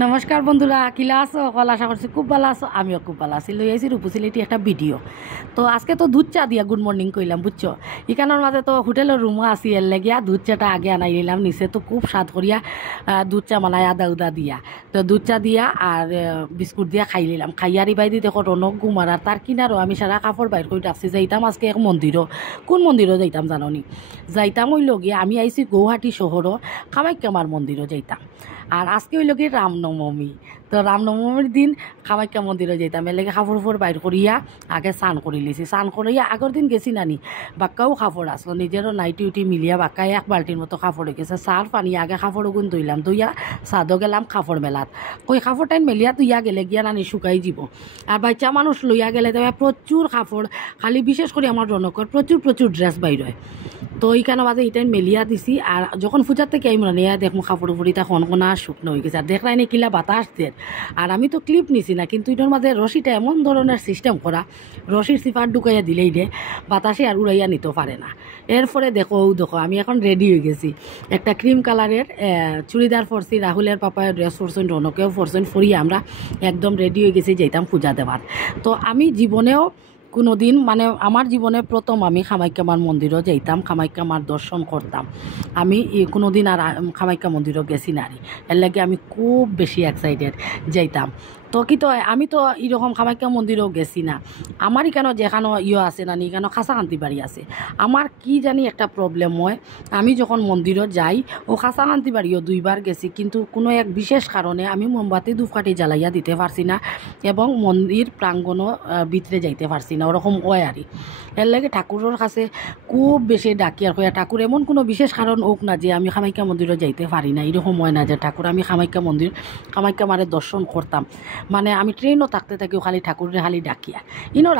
নমস্কার বন্ধুরা, কিলা আছো? কল আশা করছি খুব ভালো আছো। আমিও খুব ভালো আছি। লই আইছি রূপসিলিটি একটা ভিডিও। তো আজকে তো দুধ চা দিয়া গুড মর্নিং কইলাম, বুঝছো? এখানোর মাঝে তো হোটেলের রুমও আছি, এর লাগিয়া দুধ চাটা আগে আনাই নিলাম। নিচে তো খুব স্বাদ করিয়া দুধ চা বানাই আদা উদা দিয়া। তো দুধ চা দিয়া আর বিস্কুট দিয়া খাই নিলাম। খাইয়ারি বাইদি দেখো রনক গুমার আর তার কিনারও আমি সারা কাপড় বাইর করে রাখছি। যাইতাম আজকে এক মন্দিরও। কোন মন্দিরও যাইতাম জাননি? যাইতাম ওই লগিয়া আমি আইছি গৌহাটি শহরও কামাখ্যামার মন্দিরও যাইতাম। আর আজকে হইল কি রামনবমী। তো রামনবমীর দিন কামাখ্যা মন্দিরে যেতাম। এর লাগে কাপড় উপর বাইর করিয়া আগে স্নান করে লিছি। স্নান করিয়া আগের দিন গেছি নানি, বাক্কাও কাপড় আসলো, নিজেরও নাইটি উটি মিলিয়া বাক্কায় এক বালতির মতো কাপড় হয়ে গেছে। চার পানি আগে কাপড় গুণ ধুইলাম, ধুইয়া সাদও গেলাম কাপড় মেলাত। কই কাপড় টাইম মেলিয়া তুইয়া গেলে গিয়া নানি শুকাই যাব। আর বাচ্চা মানুষ লইয়া গেলে তবে প্রচুর কাপড়, খালি বিশেষ করে আমার রনকর প্রচুর প্রচুর ড্রেস বাইর হয়। তো এইখানে বাজে এইটাই মেলিয়া দিছি। আর যখন পূজার থেকে আমি মানে দেখো কাপড় উপরিটা কনকনা শুকনো হয়ে গেছে। আর দেখলাই নি কিলা বাতাস দেন। আর আমি তো ক্লিপ নিছি না, কিন্তু এটার মাঝে রশিটা এমন ধরনের সিস্টেম করা, রশির সিফার ঢুকাইয়া দিলেই দে বাতাসে আর উড়াইয়া নিতে পারে না। এরপরে দেখো আমি এখন রেডি হয়ে গেছি। একটা ক্রিম কালারের চুড়িদার পরছি, রাহুলের পাপায় ড্রেস পরছেন, রনকেও পরছেন, ফরিয়ে আমরা একদম রেডি হয়ে গেছি, যাইতাম পূজা দেওয়ার। তো আমি জীবনেও কোনো দিন মানে আমার জীবনে প্রথম আমি কামাখ্যামার মন্দিরও যাইতাম, কামাখ্যামার দর্শন করতাম। আমি কোনো দিন আর কামাখ্যা মন্দিরও গেছি না। এর লাগে আমি খুব বেশি এক্সাইটেড যাইতাম। তো কি তো আমি তো এরকম কামাখ্যা মন্দিরেও গেছি না। আমার এখানে যেখানে আছে না, এখানে খাসাকান্তি বাড়ি আছে। আমার কি জানি একটা প্রবলেম হয়, আমি যখন মন্দিরও যাই ও খাসাকান্তি বাড়িও দুইবার গেছি, কিন্তু কোনো এক বিশেষ কারণে আমি মোমবাতি ধূপকাঠি জ্বালাইয়া দিতে পারছি না এবং মন্দির প্রাঙ্গণও ভিতরে যাইতে পারছি না, ওরকম হয় আর। এর লাগে ঠাকুরের কাছে খুব বেশি ডাকি আর কয়া ঠাকুর এমন কোনো বিশেষ কারণ হোক না যে আমি কামাখ্যা মন্দিরও যাইতে পারি না, এরকম হয় না যে ঠাকুর আমি কামাখ্যা মারে দর্শন করতাম। মানে আমি ট্রেনও থাকতে থাকি খালি ঠাকুরের খালি ডাকিয়া।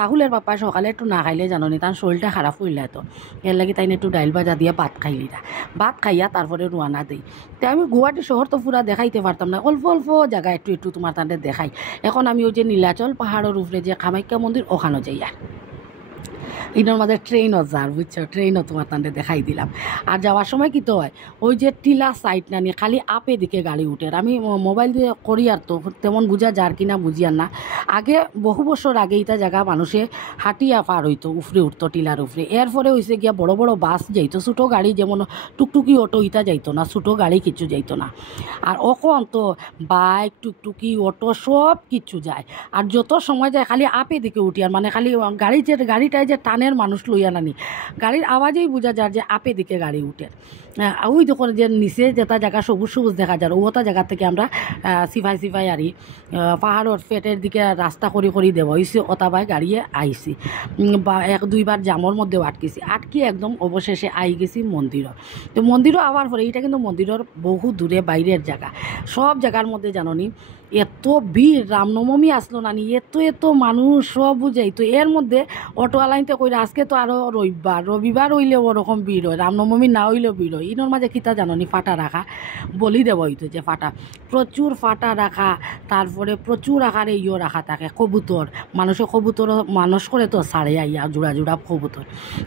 রাহুলের বাপ্পা সকালে একটু না খাইলে জানি তার শরীরটা খারাপ হইলে, তো এর লাগে তাই একটু ডাইল ভাজা দিয়ে ভাত খাইলি না, ভাত খাইয়া তারপরে রোয়ানা দিই। তো আমি গুয়াহাটি শহর তো পুরা দেখাইতে পারতাম না, অল্প অল্প জায়গা একটু একটু তোমার তাদের দেখাই। এখন আমি ওই যে নীলাচল পাহাড়ের উপরে যে কামাখ্যা মন্দির ওখানে যাই। আর এটার মাঝে ট্রেনও যার, বুঝছো, ট্রেনও তোমার তান্ডে দেখাই দিলাম। আর যাওয়ার সময় কী তো হয়, ওই যে টিলা সাইড না নিয়ে খালি আপে দিকে গাড়ি উঠে। আমি মোবাইল দিয়ে করি আর তো তেমন বুঝা যার কিনা বুঝি আর না। আগে বহু বছর আগে এটা জায়গা মানুষে হাঁটিয়া পার হইতো, উফরে উঠতো টিলার উপরে। এরপরে হয়েছে গিয়া বড় বড় বাস যাইতো, ছোটো গাড়ি যেমন টুকটুকি অটো ইটা যাইতো না, ছোটো গাড়ি কিছু যাইতো না। আর এখন তো বাইক টুকটুকি অটো সব কিছু যায়। আর যত সময় যায় খালি আপে দিকে উঠি। আর মানে খালি গাড়িটায় যে টানের মানুষ লইয়া নানি, গাড়ির আওয়াজেই বোঝা যায় যে আপে দিকে গাড়ি উঠে। ওই যখন যে নিচে যেটা জায়গা সবুজ সবুজ দেখা যায় ওটা জায়গা থেকে আমরা সিফাই আরি পাহাড়ের পেটের দিকে রাস্তা করি দেব হয়েছি, ওটাবাই গাড়িয়ে আইছি। বা এক দুইবার জামর মধ্যেও আটকি একদম অবশেষে আই গেছি মন্দিরও। তো মন্দিরও আবার পরে এটা কিন্তু মন্দিরের বহু দূরে বাইরের জায়গা। সব জায়গার মধ্যে জাননি এত ভিড়, রামনবমী আসলো নানি, এত মানুষ সব বুঝাই। তো এর মধ্যে অটোওয়ালাইতে কইরা আজকে তো আরও রবিবার হইলেও ওরকম ভিড় হয়, রামনবমী না হইলেও ভিড় হয়। ইনোর মাঝে কিতা জাননি ফাটা রাখা বলি দেব হইতো, যে ফাটা প্রচুর ফাটা রাখা, তারপরে প্রচুর আকারে রাখা থাকে কবুতর। মানুষে কবুতর মানুষ করে তো ছাড়ে আইয়া জোড়া কবুতর।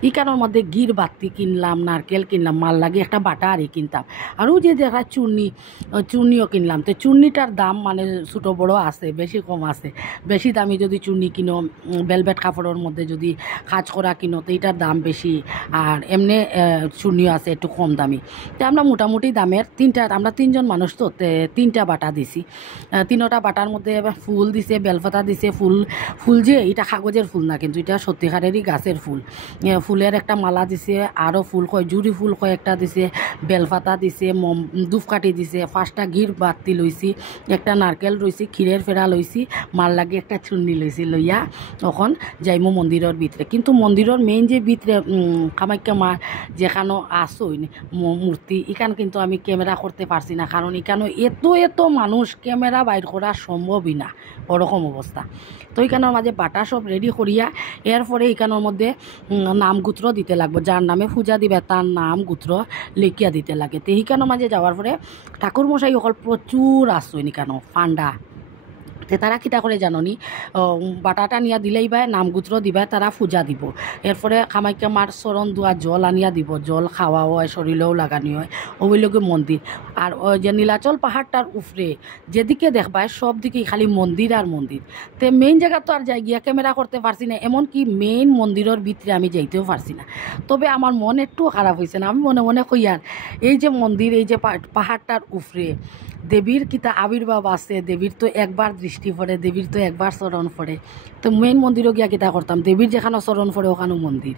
ইকানোর মধ্যে গির বাতি কিনলাম, নারকেল কিনলাম, মাল লাগে একটা বাটা আরই কিনতাম। আর ওই যে দেখা চূর্ণিও কিনলাম। তো চূর্ণিটার দাম মানে ছোটো বড় আছে, বেশি কম আছে। বেশি দামি যদি চূর্ণি কিনো, বেলভেট কাপড়ের মধ্যে যদি কাজ করা কিনো তো এটার দাম বেশি। আর এমনি চূর্ণিও আছে একটু কম দামি। তো আমরা মোটামুটি দামের আমরা তিনজন মানুষ তো তিনটা বাটা দিছি। তিনোটা বাটার মধ্যে ফুল দিছে, বেলপাতা দিছে, ফুল যে এটা কাগজের ফুল না, কিন্তু এটা সত্যিকারেরই গাছের ফুল। ফুলের একটা মালা দিছে, আরও ফুল জুড়ি ফুল কয়েকটা দিছে, বেলপাতা দিছে, ধূপকাঠি দিছে, 5টা ঘির বাতি লইছি, একটা নারকেল রইছি, ক্ষীরের ফেরা লইছি, মাল লাগে একটা চুন্নি লইছি, লইয়া তখন যাইমু মন্দিরের ভিতরে। কিন্তু মন্দিরের মেইন যে ভিতরে কামাখ্যা মার যেখানে আসই মূর্তি, এখানে কিন্তু আমি ক্যামেরা করতে পারছি না, কারণ এখানে এত মানুষ ক্যামেরা বাইর করা সম্ভবই না, ওরকম অবস্থা। তো এখানের মাঝে বাটা সব রেডি করিয়া এরপরে এখানের মধ্যে নাম গুত্র দিতে লাগবে, যার নামে পূজা দিবে তার নাম গুত্র লিখিয়া দিতে লাগে। তো এইখানের মাঝে যাওয়ার পরে ঠাকুর মশাই অকল প্রচুর আসইনি কেন ফান্ডা তে তারা কিতা করে জাননি বাটাটা নিয়া দিলেই বা নামগুত্র দিবা তারা পূজা দিব এরপরে কামাখ্যা মার চরণ দোয়া জল আনিয়া দিব জল খাওয়াও হয় শরীরেও লাগানি হয় ওইলগে মন্দির আর ওই যে নীলাচল পাহাড়টার উপরে যেদিকে দেখবায় সব দিকেই খালি মন্দির আর মন্দির তে মেইন জায়গা তো আর যাই গিয়া ক্যামেরা করতে পারছি না এমনকি মেইন মন্দিরের ভিতরে আমি যাইতেও পারছি না তবে আমার মন একটু খারাপ হয়েছে না আমি মনে মনে কইয়ার এই যে মন্দির এই যে পাহাড়টার উপরে দেবীর কিতা আবির্ভাব আছে দেবীর তো একবার দৃষ্টি পড়ে দেবীর তো একবার চরণ পড়ে তো মেইন মন্দিরও গিয়া কিতা করতাম দেবীর যেখানে চরণ পড়ে ওখানে মন্দির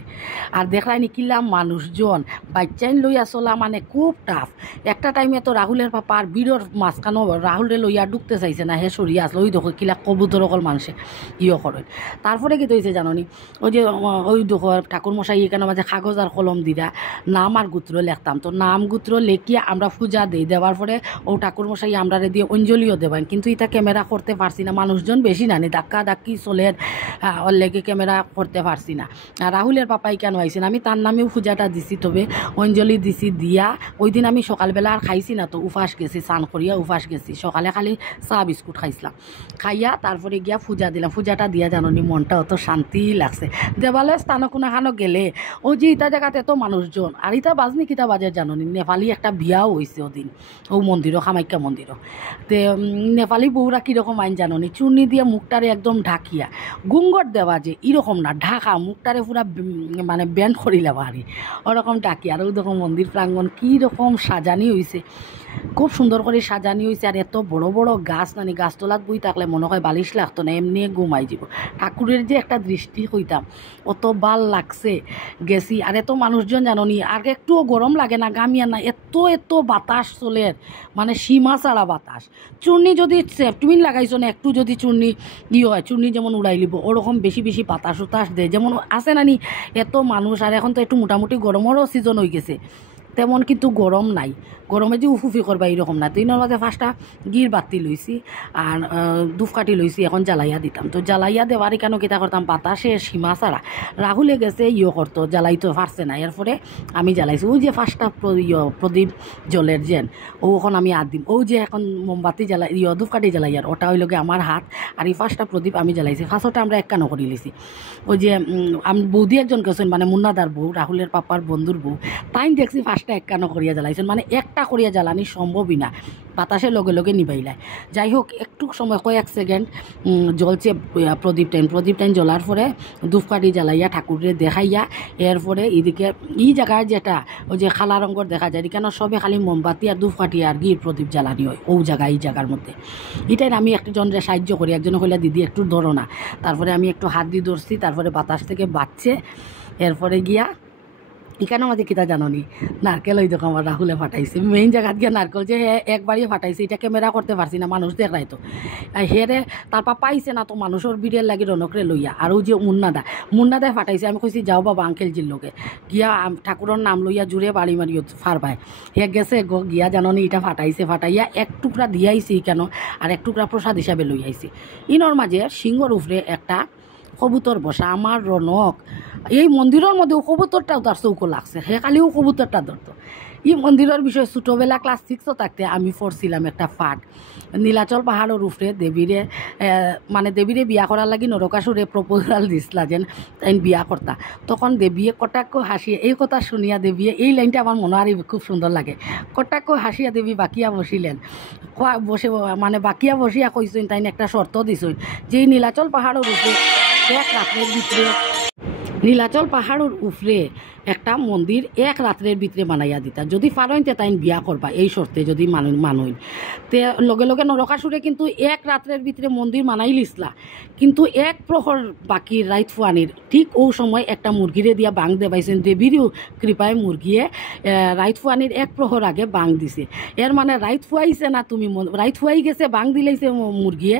আর দেখলাই নিকিলাম মানুষজন বাচ্চাইন লইয়া চলা মানে খুব টাফ একটা টাইমে তো রাহুলের পাপার বীরর মাঝখানো রাহুলে লইয়া ঢুকতে চাইছে না হে সরিয়া আসলো ওই দেখো কিলা কবুতর অকল মানুষে ইয়ে করেন তারপরে কি হয়েছে জাননি ওই যে ওই দেখো ঠাকুরমশাই এখানে মাঝে কাগজ আর কলম দিরা নাম আর গুত্র লিখতাম তো নাম গুত্র লেখিয়া আমরা পূজা দিই দেওয়ার পরে ও ঠাকুরমশাই আমরা দিয়ে অঞ্জলিও দেবেন কিন্তু এটা ক্যামেরা করতে পারছি না মানুষজন বেশি নানি ধাক্কা ধাক্কি চলের ওর লেগে ক্যামেরা করতে পারছি না আর রাহুলের পাপাই কেন আইসেন আমি তার নামেও পূজাটা দিছি তবে অঞ্জলি দিছি দিয়া ওই দিন আমি সকালবেলা আর খাইছি না তো উপাস গেছি স্নান করিয়া উপাস গেছি সকালে খালি চা বিস্কুট খাইছিলাম খাইয়া তারপরে গিয়া পূজা দিলাম পূজাটা দিয়া জাননি মনটা অত শান্তি লাগছে দেবালয় স্থান কোনাখানো গেলে ওই যে ইটা জায়গাতে এত মানুষজন আর ইটা বাজনি কিতা বাজে জাননি নেপালি একটা বিয়াও হয়েছে ওদিন ও মন্দিরও কামাখ্যা মন্দিরও তে নেপালি বউরা কীরকম আইন জাননি চূর্ণি দিয়ে মুখটারে একদম ঢাকিয়া গুঙ্গট দেওয়া যে এরকম না ঢাকা মুখটারে পুরা মানে ব্যান্ড করিলাম আর ওরকম ডাকি আর ওরকম মন্দির প্রাঙ্গণ কীরকম সাজানি হয়েছে খুব সুন্দর করে সাজানি হয়েছে আর এত বড় বড় গাছ নানি গাছতলাত বই থাকলে মনে হয় বালিশ লাগতো না এমনি ঘুমাই যাব ঠাকুরের যে একটা দৃষ্টি হইতাম অত ভাল লাগছে গেছি আর এত মানুষজন জাননি আর একটুও গরম লাগে না গামিয়া না এত বাতাস চলের মানে সীমা ছাড়া বাতাস চূর্ণি যদি সেফটিমিন লাগাইছো না একটু যদি চূর্ণি হয় চূর্ণি যেমন উড়াই লিব ওরকম বেশি বেশি বাতাস উতাস দেয় যেমন আছে নানি এত মানুষ আর এখন তো একটু মোটামুটি গরমেরও সিজন হয়ে গেছে তেমন কিন্তু গরম নাই গরমে যে উফুফি করবা এরকম না তো ইনার মাঝে ফার্স্টটা গির বাতি লইছি আর ধূপকাঠি লইছি এখন জ্বালাইয়া দিতাম তো জ্বালাইয়া দেওয়ার কেন কিতা করতাম বাতাসে সীমা ছাড়া রাহুলে গেছে করতো জ্বালাইতে পারছে না এরপরে আমি জ্বালাইছি ওই যে ফার্স্টটা প্রদীপ জলের যেন ওখন আমি হাত দিম ওই যে এখন মোমবাতি জ্বালাই ধূপকাঠি জ্বালাই আর ওটা হইলগে আমার হাত আর এই ফার্স্টটা প্রদীপ আমি জ্বালাইছি ফার্স্টটা আমরা এক কানো করে লিছি ওই যে আমি বৌদি একজন গেছেন মানে মুন্নাদার বউ রাহুলের পাপার বন্ধুর বউ তাই দেখছি ফার্স্টটা এক কানো করিয়া জ্বালাইছেন মানে একটা করিয়া জ্বালানি সম্ভবই না বাতাসের লগে লগে নিবাইলায় যাই হোক একটু সময় কয়েক সেকেন্ড জ্বলছে প্রদীপ টাইম জ্বলার পরে ধূপকাঠি জ্বালাইয়া ঠাকুরের দেখাইয়া এরপরে এদিকে এই জায়গায় যেটা ওই যে খালা রঙের দেখা যায় কেন সবে খালি মোমবাতি আর ধূপকাঠি আর গিয়ে প্রদীপ জ্বালানি হয় ও জায়গায় এই জায়গার মধ্যে এটাই আমি একজনের সাহায্য করি একজনে কইলা দিদি একটু ধরো না তারপরে আমি একটু হাত দিয়ে ধরছি তারপরে বাতাস থেকে বাঁচছে এরপরে গিয়া এখানে আমাদের কিতা জাননি নারকেল ওই দেখো আমার রাহুলে ফাটাইছে মেইন জায়গাত গিয়ে নারকেল যে একবারই ফাটাইছে এটা ক্যামেরা করতে পারছি না মানুষ দেখাই তো হেরে তারপর পাইছে না তো মানুষের বিড়ের লাগি রনকরে লইয়া আর ওই যে মুন্নাদায় ফাটাইছে আমি কইছি যাও বাবা আঙ্কেলজির লোকে গিয়া ঠাকুরের নাম লইয়া জুড়ে বাড়ি মারিও ফারবাই হে গেছে গিয়া জাননি এটা ফাটাইয়া এক টুকরা দিয়াইছি কেন আর এক টুকরা প্রসাদ হিসাবে লই আইছি ইনর মাঝে সিংহর উপরে একটা কবুতর বসা আমার রনক এই মন্দিরের মধ্যেও কবুতরটাও তার চৌকো লাগছে হে কালিও কবুতরটা ধরতো এই মন্দিরের বিষয়ে ছোটোবেলা ক্লাস 6 থাকতে আমি পড়ছিলাম একটা পাঠ নীলাচল পাহাড়ের উপরে দেবীরে বিয়া করার লাগি নরকাসুরে প্রপোজাল দিছিলা যেন তাই বিয়া করতা তখন দেবীয়ে কটাক্ষ হাসিয়ে এই কথা শুনিয়া দেবীয়ে এই লাইনটা আমার মনে আর খুব সুন্দর লাগে কটাক্ষ হাসিয়া দেবী বাকিয়া বসিলেন বসে মানে বাকিয়া বসিয়া কইছেন তাই একটা শর্ত দিছেন যে এই নীলাচল পাহাড়ের উপরে এক রাতের ভিতরে নীলাচল পাহাড়ের উপরে একটা মন্দির এক রাত্রের ভিতরে বানাইয়া দিতা যদি পারইনতে তাইন বিয়া করবা এই শর্তে যদি মানুষ তে লগে লগে নরকাসুরে কিন্তু এক রাত্রের ভিতরে মন্দির বানাই লিসলা কিন্তু এক প্রহর বাকি রাইত ফুয়ানির ঠিক ও সময় একটা মুরগিরে দিয়া বাং দেবাইছেন দেবীরও কৃপায় মুরগিয়ে রাইত ফুয়ানির এক প্রহর আগে বাং দিছে এর মানে রাইত ফুয়াইছে না তুমি রাইত ফুয়াই গেছে বাং দিলাইছে মুরগিয়ে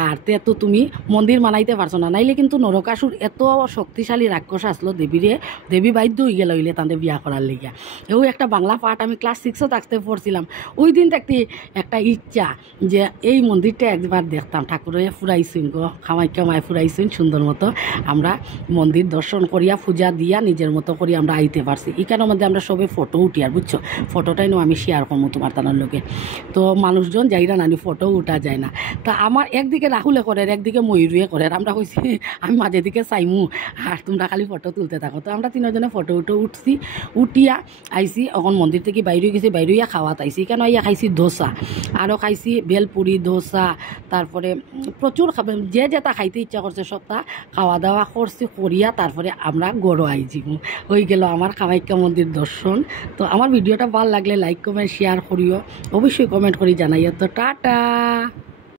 আর তে তো তুমি মন্দির বানাইতে পারছো না নাইলে কিন্তু নরকাসুর এত শক্তিশালী রাক্ষস আসলো দেবী বাধ্য হয়ে গেল হইলে তাদের বিয়া করার লেগিয়া। এও একটা বাংলা পাঠ আমি ক্লাস 6 থাকতে পড়ছিলাম। ওই দিন থাকতে একটা ইচ্ছা যে এই মন্দিরটা একবার দেখতাম, ঠাকুরে ফুরাইছুন গো, কামাখ্যা মায় ফুরাইছুন সুন্দর মতো। আমরা মন্দির দর্শন করিয়া পূজা দিয়া নিজের মতো করি আমরা আইতে পারছি। এখানের মধ্যে আমরা সবে ফটো উঠি আর বুঝছো, ফটোটাই নো আমি শেয়ার করবো তোমার তানার লোকে। তো মানুষজন যাইরা নানি ফটো উঠা যায় না। তা আমার একদিকে রাহুলে করে, একদিকে ময়ূরীয়ে করে। আমরা কইছি আমি মাঝে দিকে চাইমু আর তোমরা খালি ফটো তুলতে থাকো। তো আমরা তিনজনে ফটো উঠছি, উঠিয়া আইসি। এখন মন্দির থেকে বাইরে গেছি, বাইরেইয়া খাওয়াত আইসি। কেন ইয়া খাইছি ধোসা, আরও খাইছি বেলপুরি, ধোসা, তারপরে প্রচুর খাবে যে যেটা খাইতে ইচ্ছা করছে সবটা খাওয়া দাওয়া করছি। করিয়া তারপরে আমরা গড়ো আইছি। হয়ে গেল আমার কামাখ্যা মন্দির দর্শন। তো আমার ভিডিওটা ভালো লাগলে লাইক কমেন্ট শেয়ার করিও, অবশ্যই কমেন্ট করি জানাইও। তো টাটা।